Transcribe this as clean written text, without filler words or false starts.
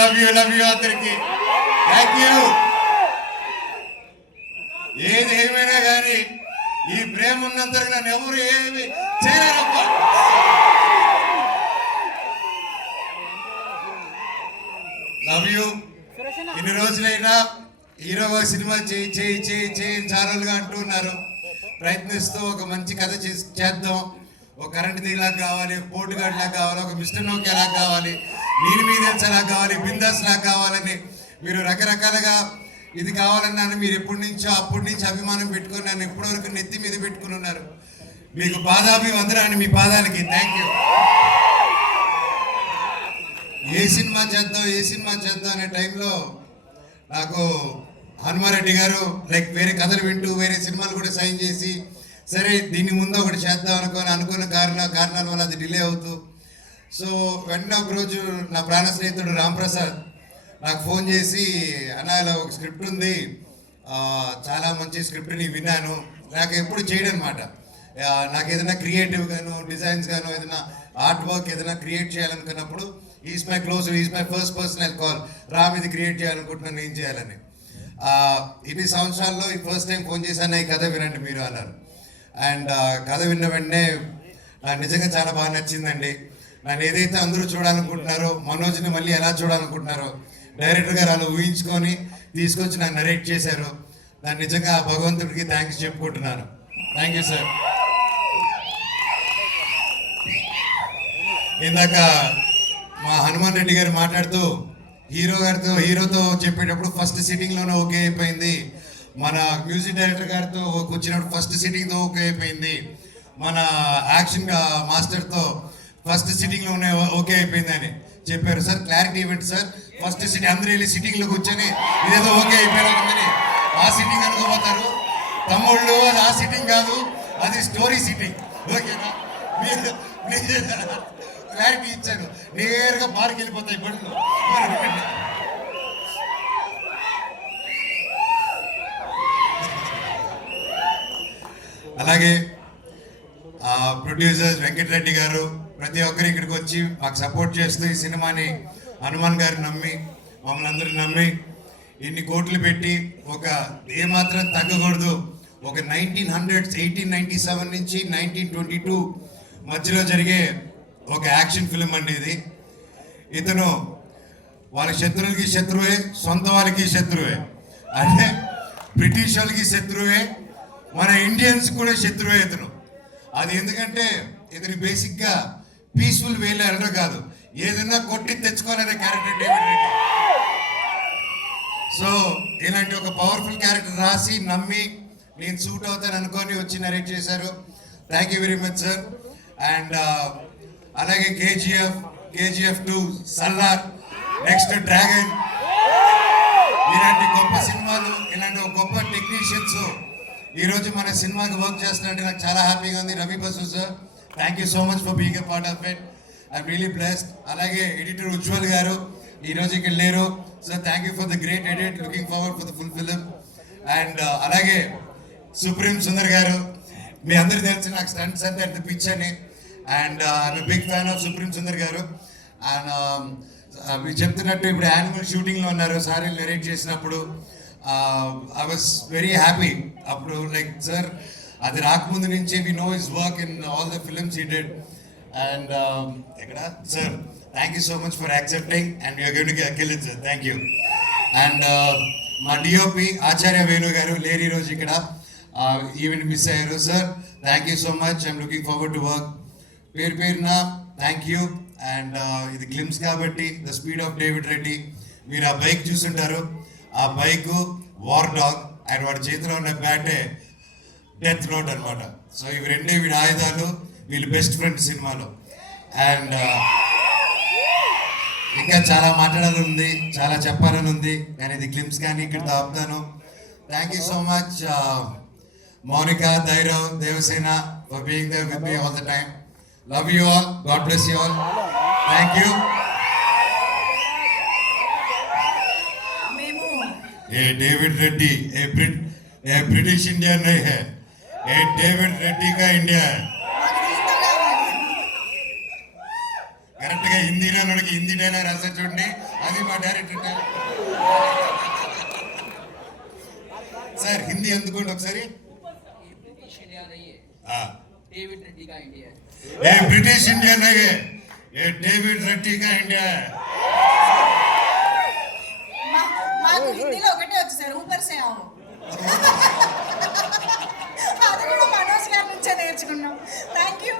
Love you అందరికి. Thank you. ఏది ఏమైనా కానీ ఈ ప్రేమ ఉన్నంతకు నన్ను ఎవరు ఏమి చేయలేరప్ప. Love you. ఇన్ని రోజులైనా హీరోగా సినిమా చేయి చేయి చేయి చేయి ఛానల్గా అంటున్నారు. ప్రయత్నిస్తూ ఒక మంచి కథ చేద్దాం. ఒక కరెంట్ దిగులాగా కావాలి, పోటుగాడ్ లాగా కావాలి, ఒక మిస్టర్ నోకి ఎలా కావాలి, నీరు మీదెన్స్ ఎలా కావాలి, బిందాస్ లాగా కావాలని మీరు రకరకాలుగా ఇది కావాలన్నాను. మీరు ఎప్పటి నుంచో అప్పటి నుంచి అభిమానం పెట్టుకుని నన్ను ఇప్పటివరకు నెత్తి మీద పెట్టుకుని ఉన్నారు. మీకు పాదాభివందనాన్ని, మీ పాదాలకి థ్యాంక్ యూ. ఏ సినిమా చేద్దాం అనే టైంలో నాకు హనుమారెడ్డి గారు లైక్ వేరే కథలు వింటూ వేరే సినిమాలు కూడా సైన్ చేసి, సరే దీని ముందు ఒకటి చేద్దాం అనుకున్న కారణాల వల్ల అది డిలే అవుతూ, సో వెంటనే ఒకరోజు నా ప్రాణ స్నేహితుడు రాంప్రసాద్ నాకు ఫోన్ చేసి, అన్న ఇలా ఒక స్క్రిప్ట్ ఉంది, చాలా మంచి స్క్రిప్ట్ని విన్నాను, నాకు ఎప్పుడు చేయడం అనమాట. నాకు ఏదైనా క్రియేటివ్ గాను డిజైన్స్ గాను ఏదైనా ఆర్ట్ వర్క్ ఏదైనా క్రియేట్ చేయాలనుకున్నప్పుడు is my close, is my first personal call, Ram ఇది క్రియేట్ చేయాలనుకుంటున్నాను, ఏం చేయాలని. ఇన్ని సంవత్సరాల్లో ఈ ఫస్ట్ టైం ఫోన్ చేశాను, ఈ కథ వినండి మీరు అన్నారు. అండ్ కథ విన్న వెంటనే నాకు నిజంగా చాలా బాగా నచ్చిందండి. నన్ను ఏదైతే అందరూ చూడాలనుకుంటున్నారో, మనోజ్ని మళ్ళీ ఎలా చూడాలనుకుంటున్నారో డైరెక్టర్ గారు అలా ఊహించుకొని తీసుకొచ్చి నాకు నరేట్ చేశారు. దాన్ని నిజంగా భగవంతుడికి థ్యాంక్స్ చెప్పుకుంటున్నాను. Thank you sir. ఇందాక మా హనుమాన్ రెడ్డి గారు మాట్లాడుతూ హీరోతో చెప్పేటప్పుడు ఫస్ట్ సిట్టింగ్లోనే ఓకే అయిపోయింది, మన మ్యూజిక్ డైరెక్టర్ గారితో వచ్చినప్పుడు ఫస్ట్ సిట్టింగ్తో ఓకే అయిపోయింది, మన యాక్షన్ మాస్టర్తో ఫస్ట్ సిట్టింగ్లోనే ఓకే అయిపోయింది అని చెప్పారు. సార్ క్లారిటీ ఇవ్వండి సార్. ఫస్ట్ సిట్టింగ్ అందరూ వెళ్ళి సిట్టింగ్లో కూర్చొని ఇదేదో ఓకే అయిపోయిందని ఆ సిట్టింగ్ అనుకోపోతారు. తమ్ముళ్ళు అది ఆ సిట్టింగ్ కాదు, అది స్టోరీ సిట్టింగ్. ఓకేనా? మీరు క్లారిటీ ఇచ్చాను. నేరుగా బార్కి వెళ్ళిపోతాయి బడులు. అలాగే ప్రొడ్యూసర్స్ వెంకటరెడ్డి గారు ప్రతి ఒక్కరు ఇక్కడికి వచ్చి మాకు సపోర్ట్ చేస్తూ ఈ సినిమాని హనుమాన్ గారు నమ్మి మమ్మల్ని అందరూ నమ్మి ఇన్ని కోట్లు పెట్టి ఒక ఏమాత్రం తగ్గకూడదు. ఒక 1897 నుంచి 1922 మధ్యలో జరిగే ఒక యాక్షన్ ఫిలిం అండి ఇది. ఇతను వాళ్ళ శత్రువులకి శత్రువే, సొంత వాళ్ళకి శత్రువే, అంటే బ్రిటిష్ వాళ్ళకి శత్రువే, మన ఇండియన్స్ కూడా శత్రువే ఇతను. అది ఎందుకంటే ఇతను బేసిక్గా పీస్ఫుల్ వేలో వెళ్ళడం కాదు, ఏదైనా కొట్టి తెచ్చుకోవాలనే క్యారెక్టర్ డేవిడ్ రెడ్డి. సో ఇలాంటి ఒక పవర్ఫుల్ క్యారెక్టర్ రాసి నమ్మి నేను సూట్ అవుతాను అనుకొని వచ్చి నరేట్ చేశారు. Thank you very much sir. And అలాగే కేజీఎఫ్ 2, సల్లార్, నెక్స్ట్ డ్రాగన్, ఇలాంటి గొప్ప సినిమాలు, ఇలాంటి ఒక గొప్ప టెక్నీషియన్స్ ఈరోజు మన సినిమాకి వర్క్ చేస్తున్నట్టు నాకు చాలా హ్యాపీగా ఉంది. Ravi Basu sir, thank you so much for being a part of it. I'm really blessed. అలాగే ఎడిటర్ ఉజ్వల్ గారు ఈరోజు ఇక్కడ లేరు sir, thank you for the great edit, looking forward for the full film. And అలాగే సుప్రీం సుందర్ గారు, మీ అందరికీ తెలిసి నాకు స్టంట్స్ అంతా ఎంత పిచ్ అని. And I'm big fan of Supreme Sundar గారు. అండ్ మీరు చెప్తున్నట్టు ఇప్పుడు యానిమల్ షూటింగ్లో ఉన్నారు సార్, నరేట్ చేసినప్పుడు ఐ వాజ్ వెరీ హ్యాపీ. అప్పుడు లైక్ సార్ అది రాకముందు నుంచి we know his work in all the films he did. And ఎక్కడ sir, thank you so much for accepting and you're going to kill it sir, thank you. And మా DOP Acharya Venu గారు లేరు ఈరోజు ఇక్కడ, event miss అయ్యారు sir, thank you so much. I'm looking forward to work. పేరున thank you. And ఇది glimpse కాబట్టి the speed of David Reddy, మీరు ఆ బైక్ చూసుంటారు, ఆ బైక్ వార్ డాగ్ అండ్ వాడి చేతిలో ఉన్న బ్యాటే డెత్ నోట్ అనమాట. సో ఇవి రెండే వీడి ఆయుధాలు, వీళ్ళు బెస్ట్ ఫ్రెండ్ సినిమాలో. అండ్ ఇంకా చాలా మాట్లాడాలని ఉంది, చాలా చెప్పాలని ఉంది, కానీ ఇది గ్లిమ్స్ కానీ ఇక్కడ ఆపుతాను. Thank you so much Mounika, Dhairav, Devasena for being there with me all the time. Love you all. God bless you all. Thank you. ये डेविड रेड्डी ये ब्रिटिश इंडिया नहीं है, ये डेविड रेड्डी का इंडिया है. కరెక్ట్గా హిందీలో హిందీ డైలాగ్ రాసా చూడండి, అది అది మా డైరెక్టర్ సార్ హిందీ ఎందుకోండి ఒకసారి ब्रिटिश इंडिया नहीं है, हाँ। डेविड रेड्डी का इंडिया है। ये ब्रिटिश इंडिया नहीं है, ये डेविड रेड्डी का इंडिया है। మాకు హిందీలో ఒకటే వచ్చు సార్, ఊపర్ సే ఆవు. అది కూడా మనోజ్ గారి నుంచే నేర్చుకున్నాం. Thank you.